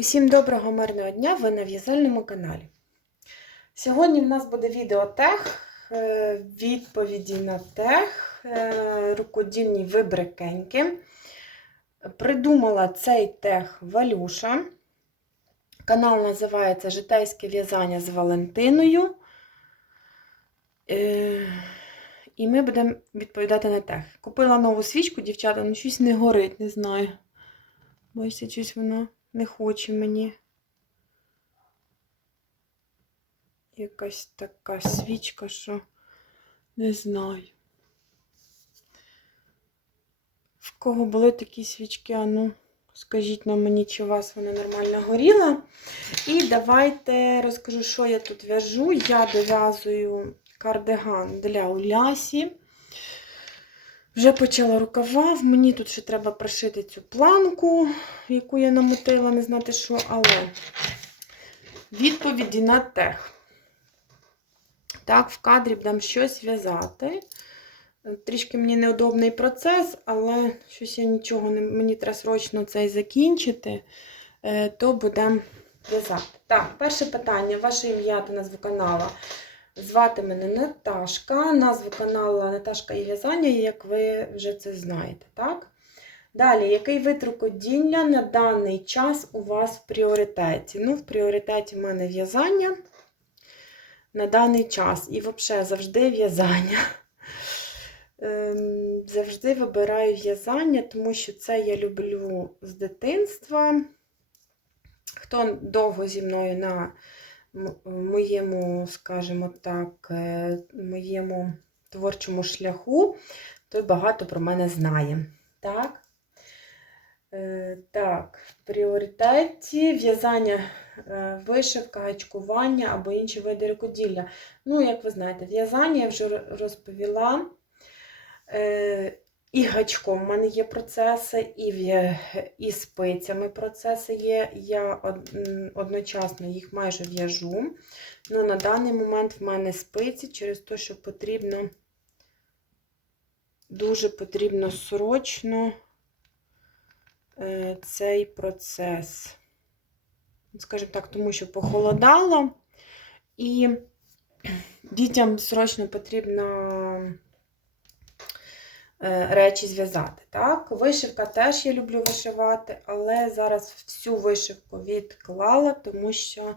Усім доброго мирного дня! Ви на в'язальному каналі. Сьогодні в нас буде відеотех, е, відповіді на тех, е, рукодільні вибрикеньки. Придумала цей тех Валюша. Канал називається Житейське в'язання з Валентиною. Е, І ми будемо відповідати на тех. Купила нову свічку, дівчата, ну щось не горить, не знаю. Бачите, щось воно не хоче мені. Якась така свічка, що не знаю. В кого були такі свічки, а ну, скажіть на мені, чи у вас вона нормально горіла. І давайте розкажу, що я тут в'яжу. Я дов'язую кардиган для Улясі. Вже почала рукава, мені тут ще треба пришити цю планку, яку я намотила, не знати що, але відповіді на тех. Так, в кадрі будемо щось в'язати. Трішки мені неудобний процес, але щось я нічого не мені треба срочно цей закінчити, то будемо в'язати. Так, перше питання: ваше ім'я та назву каналу. Звати мене Наташка, назву каналу Наташка і в'язання, як ви вже це знаєте, так? Далі, який вид рукоділля на даний час у вас в пріоритеті? Ну, в пріоритеті в мене в'язання на даний час. І взагалі завжди в'язання. Ем, завжди вибираю в'язання, тому що це я люблю з дитинства. Хто довго зі мною на моєму, скажімо так, е, моєму творчому шляху, той багато про мене знає. Так, е, так, пріоритеті в'язання, е, вишивка, гачкування або інші види рукоділля. Ну, як ви знаєте, в'язання я вже розповіла. І гачком в мене є процеси, і і спицями процеси є. Я одночасно їх майже в'яжу. Ну, на даний момент в мене спиці через те, що потрібно, дуже потрібно срочно е, цей процес. Скажімо так, тому що похолодало, і дітям срочно потрібно. Е, речі зв'язати. Так? Вишивка теж я люблю вишивати, але зараз всю вишивку відклала, тому що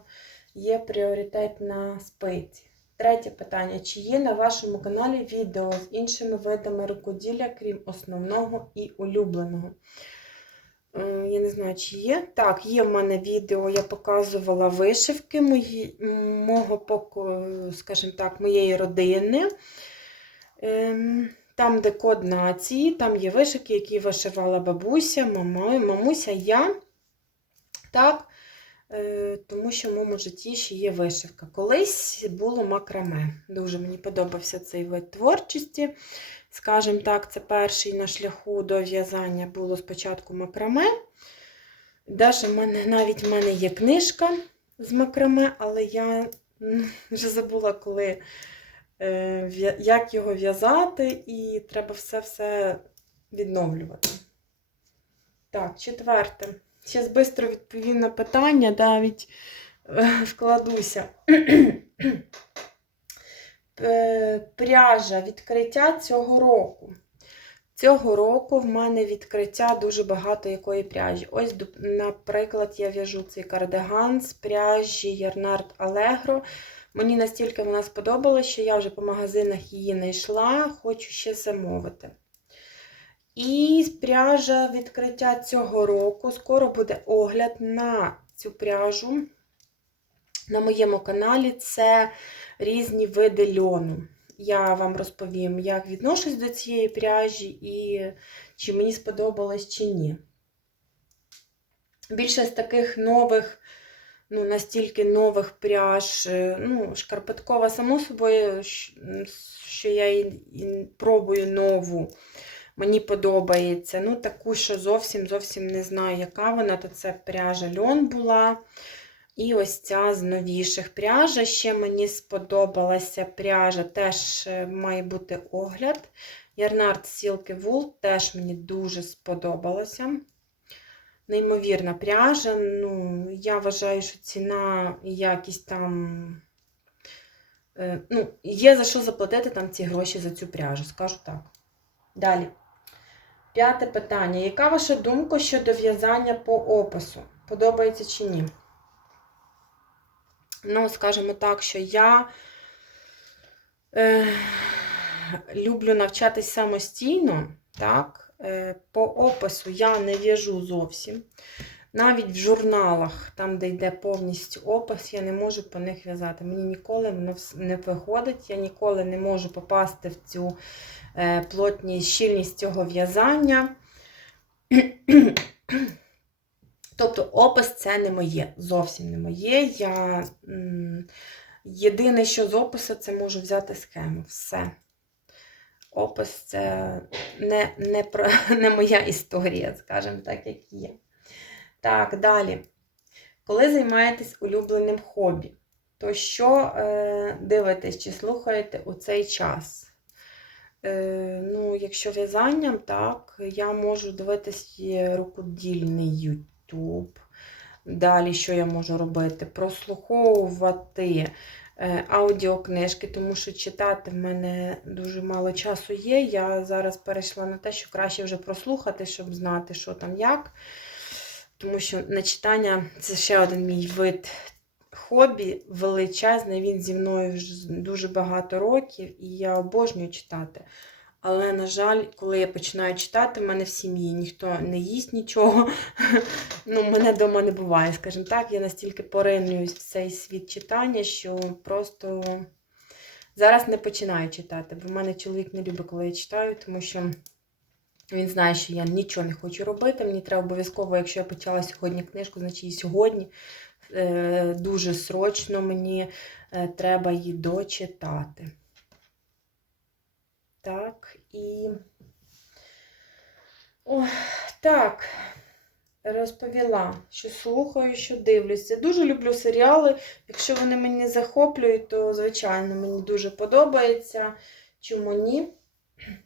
є пріоритет на спиці. Третє питання: чи є на вашому каналі відео з іншими видами рукоділля, крім основного і улюбленого? Е, я не знаю, чи є. Так, є в мене відео, я показувала вишивки мої, мого, скажімо так, моєї родини. Ем, там, де код нації, там є вишики, які вишивала бабуся, мама, мамуся, я. Так, е, Тому що в моєму житті ще є вишивка. Колись було макраме. Дуже мені подобався цей вид творчості. Скажімо так, це перший на шляху до в'язання було спочатку макраме. Даже в мене, навіть в мене є книжка з макраме, але я вже забула, коли як його в'язати, і треба все-все відновлювати. Так, четверте. Зараз швидко відповім на питання, навіть е, вкладуся. Е, пряжа відкриття цього року. Цього року в мене відкриття дуже багато якої пряжі. Ось, наприклад, я в'яжу цей кардиган з пряжі Ярнард Allegro. Мені настільки вона сподобалася, що я вже по магазинах її знайшла, хочу ще замовити. І пряжа відкриття цього року. Скоро буде огляд на цю пряжу. На моєму каналі це різні види льону. Я вам розповім, як відношусь до цієї пряжі і чи мені сподобалось, чи ні. Більше з таких нових ну, настільки нових пряж. Е, ну, Шкарпеткова, само собою, що я її пробую нову. Мені подобається. Ну, таку, що зовсім зовсім не знаю, яка вона, то це пряжа льон була. І ось ця з новіших пряжа. Ще мені сподобалася пряжа, теж е, має бути огляд. Ярнард Silky Wool теж мені дуже сподобалося. Неймовірна пряжа. Ну, я вважаю, що ціна і якість там. е, Ну, є за що заплатити там ці гроші за цю пряжу, скажу так. Далі. П'яте питання. Яка ваша думка щодо в'язання по опису? Подобається чи ні? Ну, скажімо так, що я е, люблю навчатись самостійно, так? Е, по опису я не в'яжу зовсім. Навіть в журналах, там, де йде повністю опис, я не можу по них в'язати. Мені ніколи воно не виходить, я ніколи не можу попасти в цю е, плотність, щільність цього в'язання. Тобто опис це не моє, зовсім не моє. Я єдине, що з опису, це можу взяти схему. Все. Опис це не, не, про, не моя історія, скажімо так, як є. Так, далі. Коли займаєтесь улюбленим хобі, то що е, дивитесь чи слухаєте у цей час? Е, ну, якщо в'язанням, так, я можу дивитись рукодільний YouTube. Далі, що я можу робити? Прослуховувати аудіокнижки, тому що читати в мене дуже мало часу є. Я зараз перейшла на те, що краще вже прослухати, щоб знати, що там як. Тому що на читання це ще один мій вид хобі величезний. Він зі мною дуже багато років, і я обожнюю читати. Але, на жаль, коли я починаю читати, в мене в сім'ї ніхто не їсть нічого. Ну, мене вдома не буває, скажімо так. Я настільки поринуюсь в цей світ читання, що просто зараз не починаю читати, бо в мене чоловік не любить, коли я читаю, тому що він знає, що я нічого не хочу робити. Мені треба обов'язково, якщо я почала сьогодні книжку, значить і сьогодні е, дуже срочно мені е, треба її дочитати. Так, і. О, так, розповіла, що слухаю, що дивлюся. Дуже люблю серіали. Якщо вони мені захоплюють, то, звичайно, мені дуже подобається. Чому ні?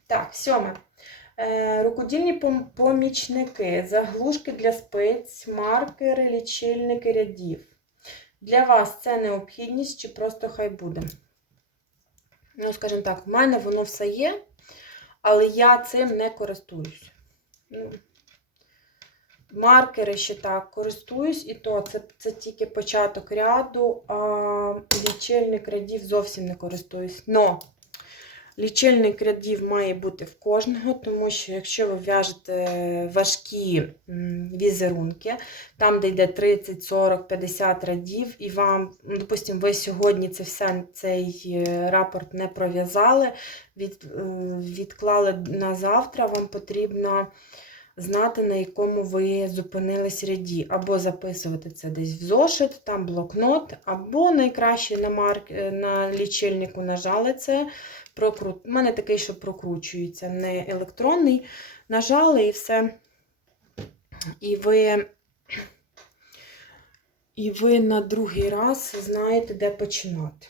Так, сьоме. Е, Рукодільні помічники, заглушки для спиць, маркери, лічильники рядів. Для вас це необхідність чи просто хай буде? Ну, скажімо так, в мене воно все є, але я цим не користуюсь. Ну, маркери ще так користуюсь, і то це, це тільки початок ряду, а лічильник рядів зовсім не користуюсь. Но Лічильник рядів має бути в кожного, тому що якщо ви в'яжете важкі візерунки, там, де йде 30, 40, 50 рядів, і вам, ну, допустимо, ви сьогодні це все, цей е, рапорт не пров'язали, від, е, відклали на завтра, вам потрібно знати, на якому ви зупинились ряді, або записувати це десь в зошит, там блокнот, або найкраще на, марк... е, на лічильнику нажали це. Прокрут... У мене такий, що прокручується, не електронний. Нажали і все. І ви, і ви на другий раз знаєте, де починати.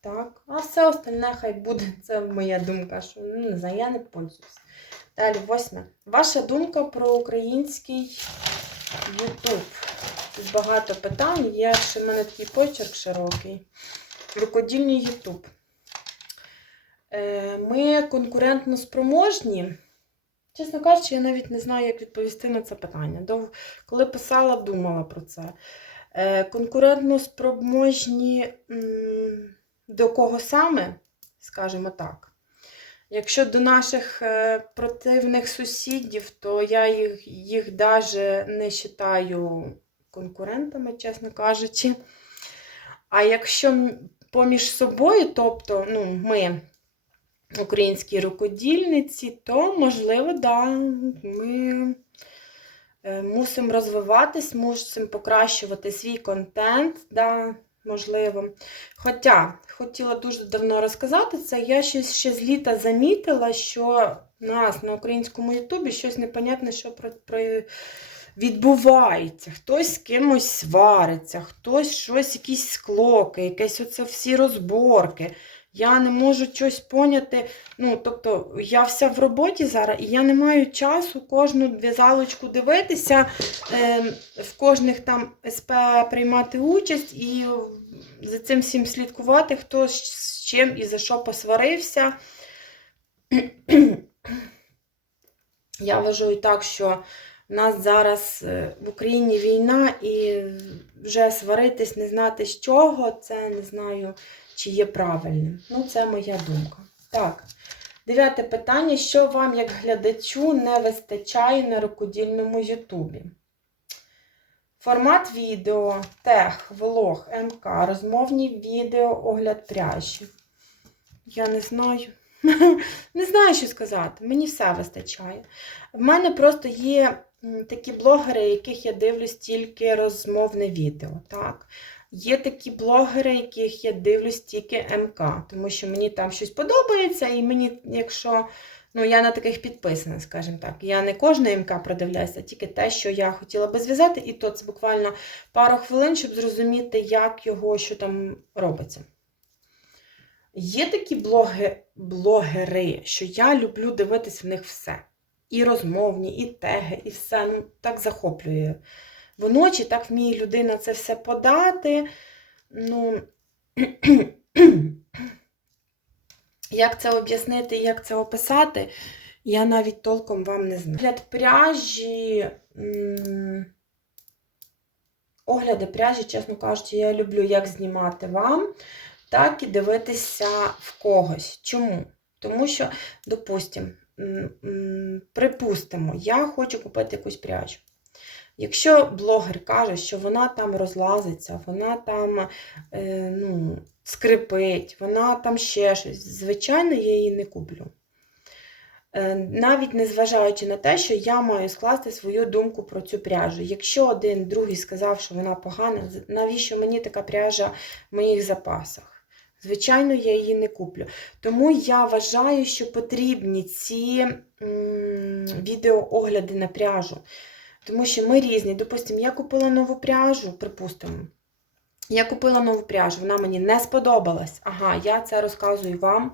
Так? А все остальне хай буде, це моя думка, що ну, не знаю, я не пользуюсь. Далі, восьме. Ваша думка про український YouTube. Тут багато питань. Є ще в мене такий почерк широкий. Рукодільний YouTube. Е, Ми конкурентно спроможні. Чесно кажучи, я навіть не знаю, як відповісти на це питання. Дов... Коли писала, думала про це. Е, Конкурентно спроможні до кого саме, скажімо так. Якщо до наших е, противних сусідів, то я їх, їх навіть не вважаю конкурентами, чесно кажучи. А якщо поміж собою, тобто ну, ми українські рукодільниці, то, можливо, да, ми е, мусимо розвиватись, мусимо покращувати свій контент, да, можливо. Хоча хотіла дуже давно розказати це, я щось ще з літа замітила, що в нас на українському Ютубі щось непонятне, що про, про відбувається. Хтось з кимось свариться, хтось щось, якісь склоки, якесь оце всі розборки. Я не можу щось поняти. Ну, тобто, я вся в роботі зараз, і я не маю часу кожну в'язалочку дивитися, е, в кожних там СП приймати участь і за цим всім слідкувати, хто з чим і за що посварився. Я вважаю так, що в нас зараз е, в Україні війна і вже сваритись, не знати з чого, це не знаю, чи є правильним. Ну, це моя думка. Так, дев'яте питання. Що вам, як глядачу, не вистачає на рукодільному Ютубі? Формат відео, тех, влог, МК, розмовні відео, огляд пряжі. Я не знаю. Не знаю, що сказати. Мені все вистачає. В мене просто є такі блогери, яких я дивлюсь тільки розмовне відео. Так? Є такі блогери, яких я дивлюсь тільки МК, тому що мені там щось подобається, і мені, якщо ну, я на таких підписана, скажімо так, я не кожне МК продивляюся, а тільки те, що я хотіла би зв'язати, і то це буквально пару хвилин, щоб зрозуміти, як його, що там робиться. Є такі блоги, блогери, що я люблю дивитись в них все. І розмовні, і теги, і все. Ну, так захоплює. Вночі так вміє людина це все подати. Ну, як це об'яснити, як це описати, я навіть толком вам не знаю. Огляд пряжі. Огляди пряжі, чесно кажучи, я люблю як знімати вам так і дивитися в когось. Чому? Тому що, допустимо, припустимо, я хочу купити якусь пряжу. Якщо блогер каже, що вона там розлазиться, вона там е, ну, скрипить, вона там ще щось, звичайно, я її не куплю. Е, навіть незважаючи на те, що я маю скласти свою думку про цю пряжу. Якщо один другий сказав, що вона погана, навіщо мені така пряжа в моїх запасах? Звичайно, я її не куплю. Тому я вважаю, що потрібні ці м, відеоогляди на пряжу. Тому що ми різні. Допустимо, я купила нову пряжу, припустимо. Я купила нову пряжу, вона мені не сподобалась. Ага, я це розказую вам.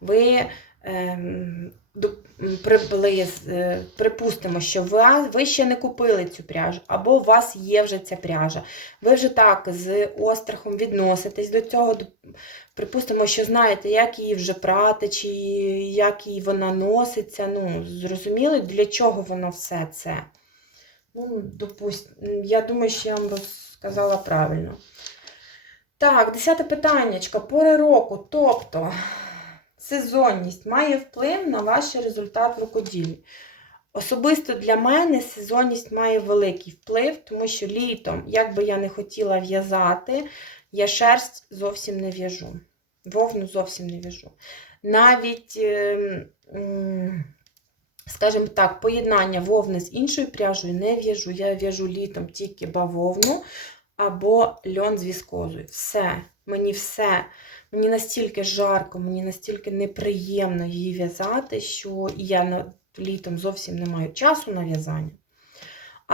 Ви ем, до- м, прибли, з- е, припустимо, що ви, ви ще не купили цю пряжу, або у вас є вже ця пряжа. Ви вже так з острахом відноситесь до цього. Припустимо, що знаєте, як її вже прати, чи як її вона носиться. Ну, зрозуміли, для чого воно все це. Ну, допуст... Я думаю, що я вам розказала правильно. Так, десяте питаннячко. Пори року, тобто сезонність має вплив на ваш результат в рукоділлі. Особисто для мене сезонність має великий вплив, тому що літом, як би я не хотіла в'язати, я шерсть зовсім не в'яжу. Вовну зовсім не в'яжу. Навіть, м, скажімо так, поєднання вовни з іншою пряжею не в'яжу. Я в'яжу літом тільки бавовну або льон з віскозою. Все. Мені все. Мені настільки жарко, мені настільки неприємно її в'язати, що я літом зовсім не маю часу на в'язання.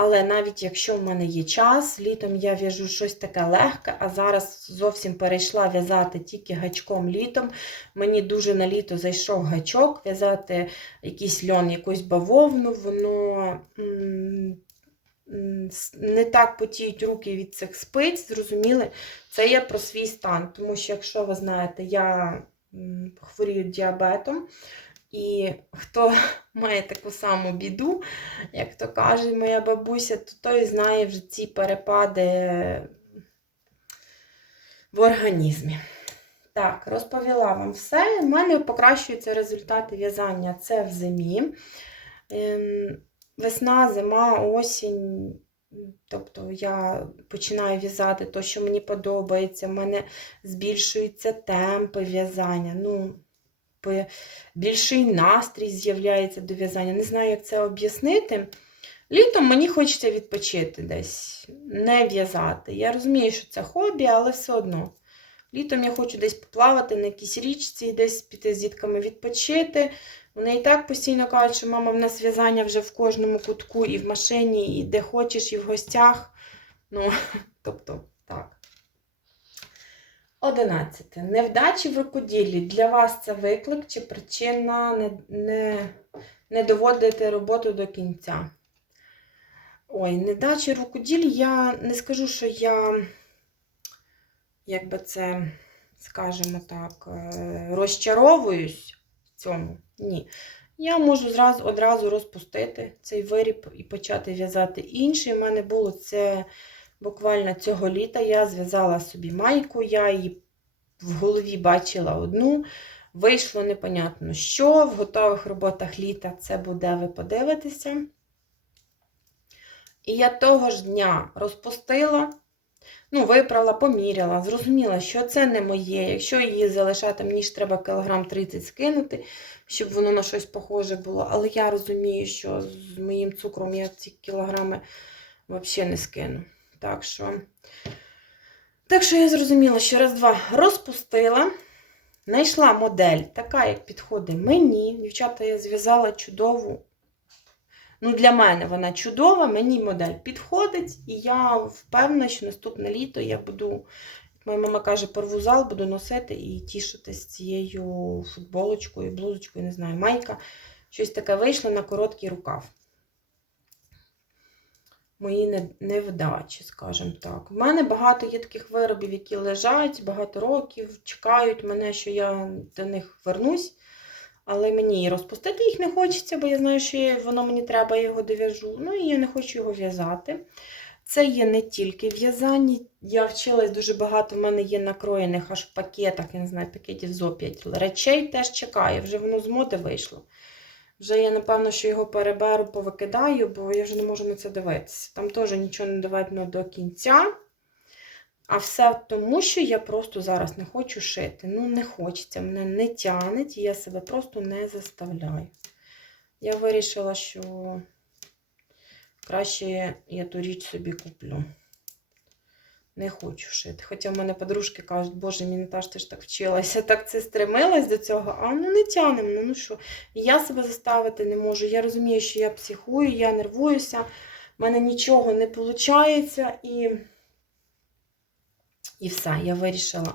Але навіть якщо в мене є час, літом я в'яжу щось таке легке, а зараз зовсім перейшла в'язати тільки гачком літом. Мені дуже на літо зайшов гачок, в'язати якийсь льон, якусь бавовну, воно не так потіють руки від цих спиць, зрозуміли? Це є про свій стан. Тому що, якщо ви знаєте, я хворію діабетом, і хто має таку саму біду, як то каже моя бабуся, то той знає вже ці перепади в організмі. Так, розповіла вам все. У мене покращуються результати в'язання це в зимі. Ем, Весна, зима, осінь. Тобто я починаю в'язати те, що мені подобається. У мене збільшуються темпи в'язання. Ну, більший настрій з'являється до в'язання. Не знаю, як це об'яснити. Літом мені хочеться відпочити десь, не в'язати. Я розумію, що це хобі, але все одно. Літом я хочу десь поплавати на якійсь річці, десь піти з дітками відпочити. Вони і так постійно кажуть, що мама, в нас в'язання вже в кожному кутку, і в машині, і де хочеш, і в гостях. Ну, тобто. 11. Невдачі в рукоділлі. Для вас це виклик чи причина не, не, не доводити роботу до кінця? Ой, невдачі в рукоділлі я не скажу, що я, як би це, скажімо так, е, розчаровуюсь в цьому. Ні. Я можу зразу, одразу розпустити цей виріб і почати в'язати інший. У мене було це буквально цього літа. Я зв'язала собі майку, я її в голові бачила одну. Вийшло непонятно що. В готових роботах літа це буде, ви подивитеся. І я того ж дня розпустила, ну, виправила, поміряла, зрозуміла, що це не моє. Якщо її залишати, мені ж треба кілограм 30 скинути, щоб воно на щось похоже було. Але я розумію, що з моїм цукром я ці кілограми взагалі не скину. Так що, так що я зрозуміла, що раз-два розпустила. Знайшла модель, така, як підходить мені. Дівчата, я зв'язала чудову. Ну, для мене вона чудова, мені модель підходить, і я впевнена, що наступне літо я буду, як моя мама каже, порву зал, буду носити і тішитись цією футболочкою, блузочкою, не знаю, майка. Щось таке вийшло на короткий рукав. Мої невдачі, скажімо так. У мене багато є таких виробів, які лежать багато років, чекають мене, що я до них вернусь. Але мені розпустити їх не хочеться, бо я знаю, що воно мені треба, я його дов'яжу. Ну і я не хочу його в'язати. Це є не тільки в'язання. Я вчилась дуже багато, в мене є накроєних аж в пакетах, я не знаю, пакетів зо 5 речей теж чекаю, вже воно з моди вийшло. Вже я, напевно, що його переберу, повикидаю, бо я вже не можу на це дивитися. Там теж нічого не доведено до кінця. А все тому, що я просто зараз не хочу шити. Ну, не хочеться, мене не тянеть, і я себе просто не заставляю. Я вирішила, що краще я ту річ собі куплю. Не хочу шити. Хоча в мене подружки кажуть, боже, мені Наташ, ти ж так вчилася, так це стремилась до цього, а ну не тянемо, ну, ну що. Я себе заставити не можу. Я розумію, що я психую, я нервуюся, в мене нічого не виходить, і, і все. Я вирішила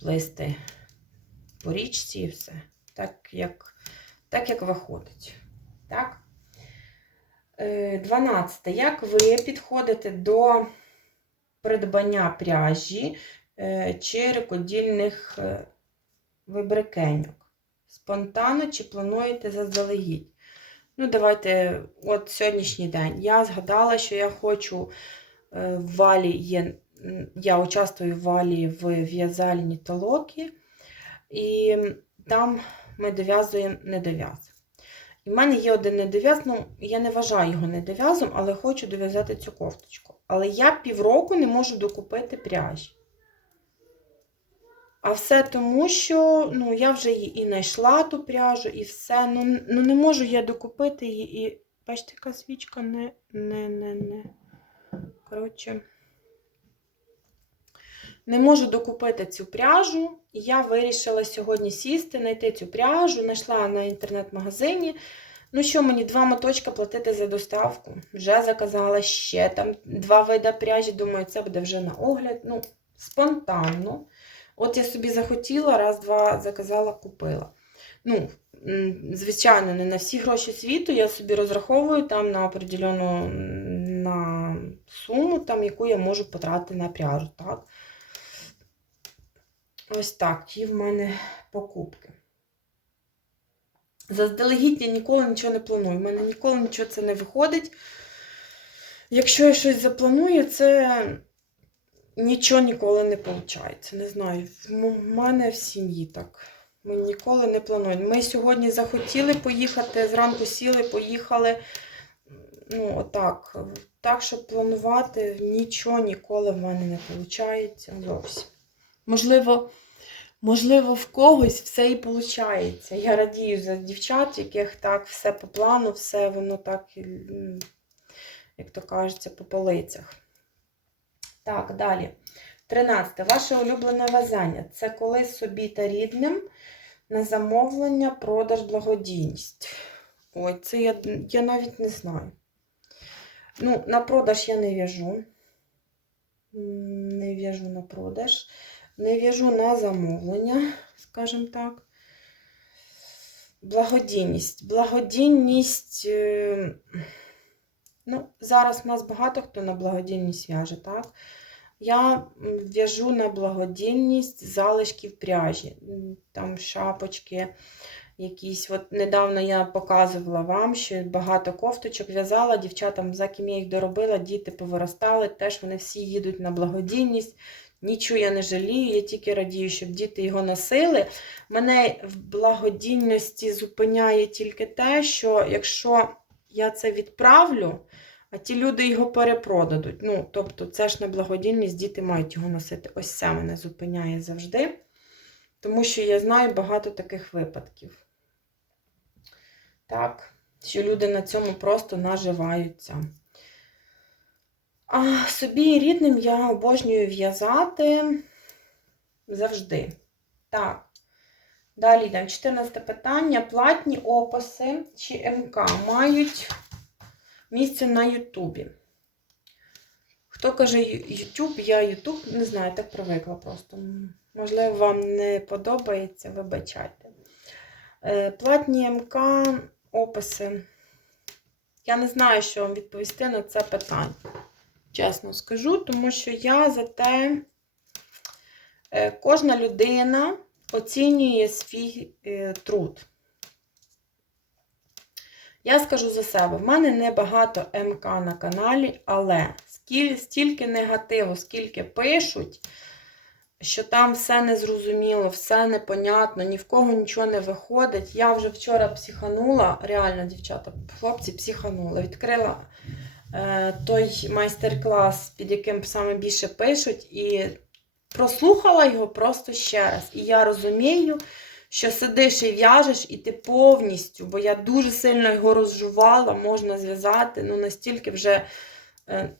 плисти по річці і все. Так, як, так, як виходить. Так? Е, 12. Як ви підходите до придбання пряжі е, чи рукодільних е, вибрикеньок? Спонтанно чи плануєте заздалегідь? Ну, давайте, от сьогоднішній день. Я згадала, що я хочу е, в валі є. Я участвую в валі в в'язальні толоки, і там ми дов'язуємо недов'яз. І в мене є один недов'яз, ну, я не вважаю його недов'язом, але хочу дов'язати цю кофточку. Але я півроку не можу докупити пряжі. А все тому, що ну, я вже її і знайшла ту пряжу, і все. Ну, ну не можу я докупити її. І бачите, яка свічка не, не, не, не. Коротше, не можу докупити цю пряжу. Я вирішила сьогодні сісти, знайти цю пряжу, знайшла на інтернет-магазині. Ну що, мені два моточка платити за доставку. Вже заказала ще там два вида пряжі. Думаю, це буде вже на огляд. Ну, спонтанно. От я собі захотіла, раз-два заказала, купила. Ну, звичайно, не на всі гроші світу. Я собі розраховую там на определену на суму, там, яку я можу потратити на пряжу. Так? Ось так, ті в мене покупки. Заздалегідь я ніколи нічого не планую. У мене ніколи нічого це не виходить. Якщо я щось запланую, це нічого ніколи не виходить. Не знаю, в мене в сім'ї так. Ми ніколи не плануємо. Ми сьогодні захотіли поїхати, зранку сіли, поїхали. Ну, отак. Так, щоб планувати, нічого ніколи в мене не виходить зовсім. Можливо, можливо, в когось все і виходить. Я радію за дівчат, яких так все по плану, все воно так, як то кажеться, по полицях. Так, далі. 13. Ваше улюблене вязання. Це коли собі та рідним на замовлення, продаж, благодійність. Ой, це я, я навіть не знаю. Ну, на продаж я не в'яжу. Не в'яжу на продаж. Не в'яжу на замовлення, скажімо так. Благодійність. Благодійність. е, Ну, зараз в нас багато хто на благодійність в'яже, так? Я в'яжу на благодійність залишків пряжі. Там шапочки якісь. От недавно я показувала вам, що багато кофточок в'язала, дівчатам, за ким я їх доробила, діти повиростали, теж вони всі їдуть на благодійність. Нічого я не жалію, я тільки радію, щоб діти його носили. Мене в благодійності зупиняє тільки те, що якщо я це відправлю, а ті люди його перепродадуть. Ну, тобто, це ж на благодійність, діти мають його носити. Ось це мене зупиняє завжди. Тому що я знаю багато таких випадків. Так, що люди на цьому просто наживаються. А собі рідним я обожнюю в'язати завжди. Так. Далі йдемо. 14 питання. Платні описи чи МК мають місце на Ютубі. Хто каже Ютуб, я Ютуб, не знаю, так привикла просто. Можливо, вам не подобається, вибачайте. Е, Платні МК, описи. Я не знаю, що вам відповісти на це питання. Чесно скажу, тому що я за те, е, кожна людина оцінює свій е, труд. Я скажу за себе, в мене небагато МК на каналі, але стільки негативу, скільки пишуть, що там все незрозуміло, все непонятно, ні в кого нічого не виходить. Я вже вчора психанула, реально, дівчата, хлопці, психанула, відкрила той майстер-клас, під яким саме більше пишуть, і прослухала його просто ще раз. І я розумію, що сидиш і в'яжеш, і ти повністю, бо я дуже сильно його розжувала, можна зв'язати, ну настільки вже е,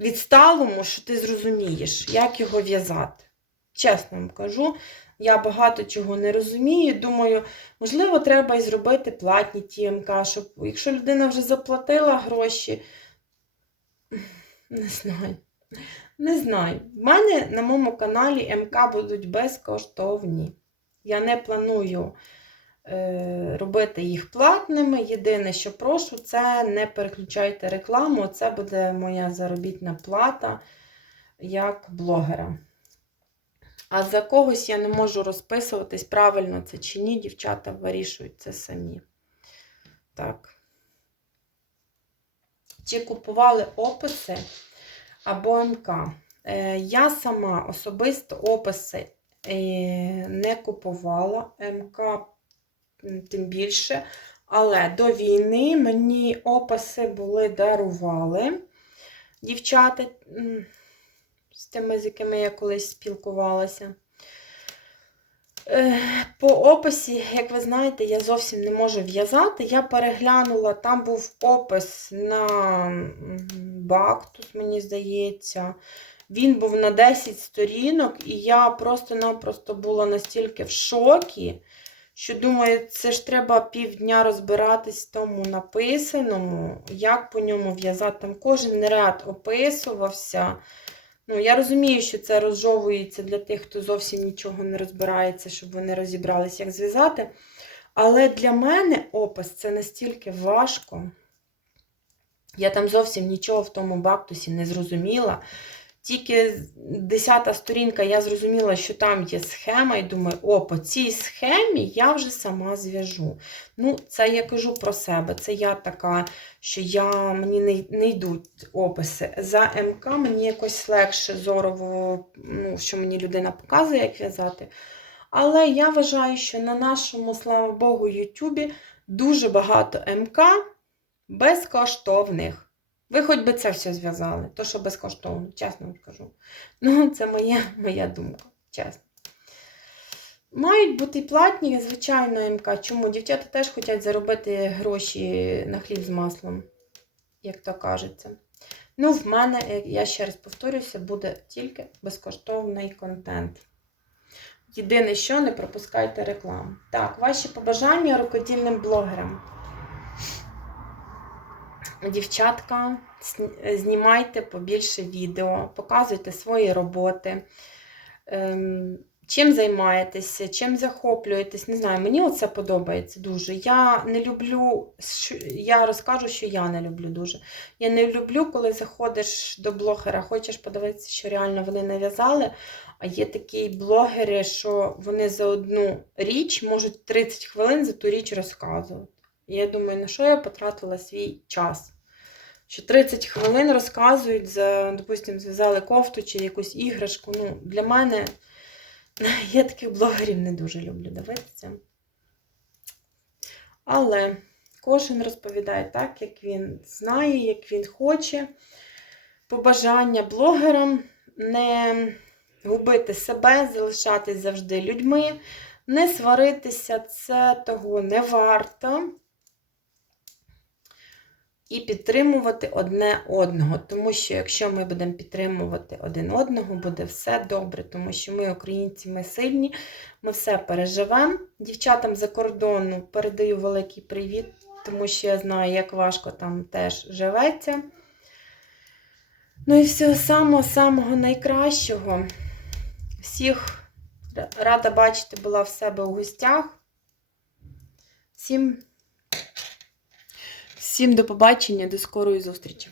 відсталому, що ти зрозумієш, як його в'язати. Чесно вам кажу, я багато чого не розумію. Думаю, можливо, треба і зробити платні ТМК, щоб якщо людина вже заплатила гроші, не знаю. Не знаю. В мене на моєму каналі МК будуть безкоштовні. Я не планую е, робити їх платними. Єдине, що прошу, це не переключайте рекламу. Це буде моя заробітна плата як блогера. А за когось я не можу розписуватись, правильно це чи ні, дівчата вирішують це самі. Так. Чи купували описи або МК? Е, Я сама особисто описи е, не купувала, МК тим більше. Але до війни мені описи були дарували. Дівчата, з тими, з якими я колись спілкувалася. Е, По описі, як ви знаєте, я зовсім не можу в'язати. Я переглянула, там був опис на бактус, мені здається. Він був на 10 сторінок, і я просто-напросто була настільки в шокі, що думаю, це ж треба півдня розбиратись в тому написаному, як по ньому в'язати. Там кожен ряд описувався. Ну, я розумію, що це розжовується для тих, хто зовсім нічого не розбирається, щоб вони розібралися, як зв'язати. Але для мене опис це настільки важко. Я там зовсім нічого в тому бактусі не зрозуміла. Тільки десята сторінка я зрозуміла, що там є схема, і думаю, о, по цій схемі я вже сама зв'яжу. Ну, це я кажу про себе. Це я така, що я, мені не, не йдуть описи. За МК мені якось легше зорово, ну, що мені людина показує, як в'язати. Але я вважаю, що на нашому, слава Богу, Ютубі дуже багато МК безкоштовних. Ви хоч би це все зв'язали, то що безкоштовно, чесно вам скажу. Ну, це моя, моя думка, чесно. Мають бути платні, звичайно, МК. Чому? Дівчата теж хочуть заробити гроші на хліб з маслом, як то кажеться. Ну, в мене, я ще раз повторюся, буде тільки безкоштовний контент. Єдине, що не пропускайте рекламу. Так, ваші побажання рукодільним блогерам. Дівчатка, знімайте побільше відео, показуйте свої роботи. ем, чим займаєтеся, чим захоплюєтесь. Не знаю, мені оце подобається дуже. Я не люблю, я розкажу, що я не люблю дуже. Я не люблю, коли заходиш до блогера, хочеш подивитися, що реально вони нав'язали. А є такі блогери, що вони за одну річ можуть 30 хвилин за ту річ розказувати. І я думаю, на що я потратила свій час? Що 30 хвилин розказують за, допустимо, зв'язали кофту чи якусь іграшку. Ну, для мене я таких блогерів не дуже люблю дивитися. Але кожен розповідає так, як він знає, як він хоче. Побажання блогерам не губити себе, залишатись завжди людьми, не сваритися, це того не варто. І підтримувати одне одного. Тому що якщо ми будемо підтримувати один одного, буде все добре. Тому що ми, українці, ми сильні, ми все переживемо. Дівчатам за кордону передаю великий привіт, тому що я знаю, як важко там теж живеться. Ну і всього самого-самого найкращого. Всіх рада бачити була в себе у гостях. Всім, всім до побачення, до скорої зустрічі!